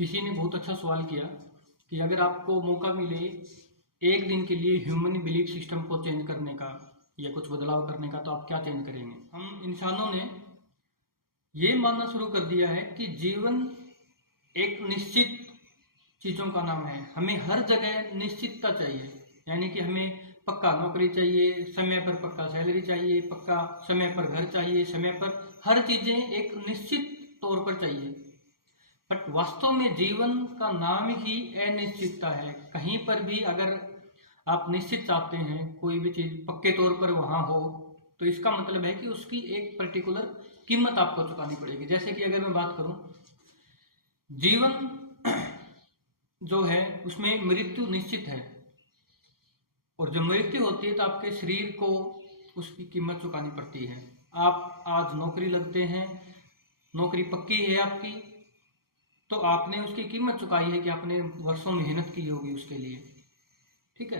किसी ने बहुत अच्छा सवाल किया कि अगर आपको मौका मिले एक दिन के लिए ह्यूमन बिलीफ सिस्टम को चेंज करने का या कुछ बदलाव करने का, तो आप क्या चेंज करेंगे। हम इंसानों ने ये मानना शुरू कर दिया है कि जीवन एक निश्चित चीज़ों का नाम है। हमें हर जगह निश्चितता चाहिए, यानी कि हमें पक्का नौकरी चाहिए, समय पर पक्का सैलरी चाहिए, पक्का समय पर घर चाहिए, समय पर हर चीज़ें एक निश्चित तौर पर चाहिए। बट वास्तव में जीवन का नाम ही अनिश्चितता है। कहीं पर भी अगर आप निश्चित चाहते हैं कोई भी चीज़ पक्के तौर पर वहाँ हो, तो इसका मतलब है कि उसकी एक पर्टिकुलर कीमत आपको चुकानी पड़ेगी। जैसे कि अगर मैं बात करूं, जीवन जो है उसमें मृत्यु निश्चित है, और जब मृत्यु होती है तो आपके शरीर को उसकी कीमत चुकानी पड़ती है। आप आज नौकरी लगते हैं, नौकरी पक्की है आपकी, तो आपने उसकी कीमत चुकाई है कि आपने वर्षों मेहनत की होगी उसके लिए, ठीक है।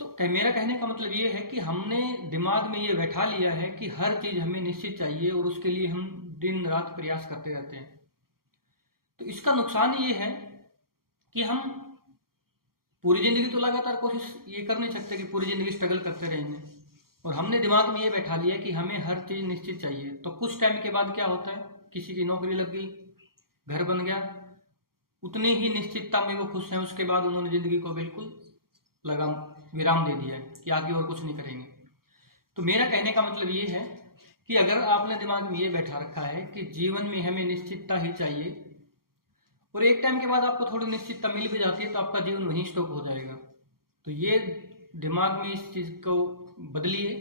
तो मेरा कहने का मतलब ये है कि हमने दिमाग में ये बैठा लिया है कि हर चीज़ हमें निश्चित चाहिए, और उसके लिए हम दिन रात प्रयास करते रहते हैं। तो इसका नुकसान ये है कि हम पूरी ज़िंदगी तो लगातार कोशिश ये कर नहीं सकते कि पूरी ज़िंदगी स्ट्रगल करते रहेंगे, और हमने दिमाग में ये बैठा लिया कि हमें हर चीज़ निश्चित चाहिए। तो कुछ टाइम के बाद क्या होता है, किसी की नौकरी लग गई, घर बन गया, उतनी ही निश्चितता में वो खुश हैं, उसके बाद उन्होंने ज़िंदगी को बिल्कुल लगाम विराम दे दिया है कि आगे और कुछ नहीं करेंगे। तो मेरा कहने का मतलब ये है कि अगर आपने दिमाग में ये बैठा रखा है कि जीवन में हमें निश्चितता ही चाहिए, और एक टाइम के बाद आपको थोड़ी निश्चितता मिल भी जाती है, तो आपका जीवन वहीं स्टॉप हो जाएगा। तो ये दिमाग में इस चीज़ को बदलिए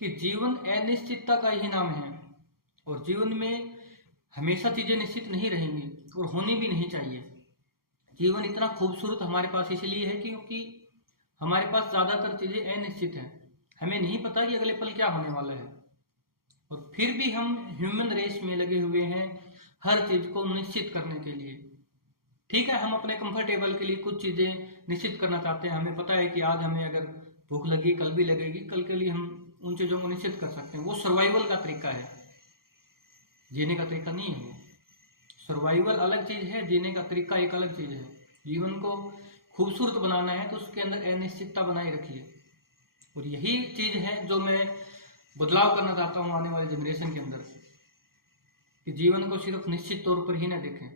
कि जीवन अनिश्चितता का ही नाम है, और जीवन में हमेशा चीज़ें निश्चित नहीं रहेंगी और होनी भी नहीं चाहिए। जीवन इतना खूबसूरत हमारे पास इसलिए है क्योंकि हमारे पास ज़्यादातर चीज़ें अनिश्चित हैं। हमें नहीं पता कि अगले पल क्या होने वाला है, और फिर भी हम ह्यूमन रेस में लगे हुए हैं हर चीज़ को निश्चित करने के लिए। ठीक है, हम अपने कंफर्टेबल के लिए कुछ चीज़ें निश्चित करना चाहते हैं। हमें पता है कि आज हमें अगर भूख लगी, कल भी लगेगी, कल के लिए हम उन चीज़ों को निश्चित कर सकते हैं। वो सर्वाइवल का तरीका है, जीने का तरीका नहीं है वो। सर्वाइवल अलग चीज़ है, जीने का तरीका एक अलग चीज़ है। जीवन को खूबसूरत बनाना है तो उसके अंदर अनिश्चितता बनाए रखिए, और यही चीज़ है जो मैं बदलाव करना चाहता हूँ आने वाली जनरेशन के अंदर, कि जीवन को सिर्फ निश्चित तौर पर ही न देखें।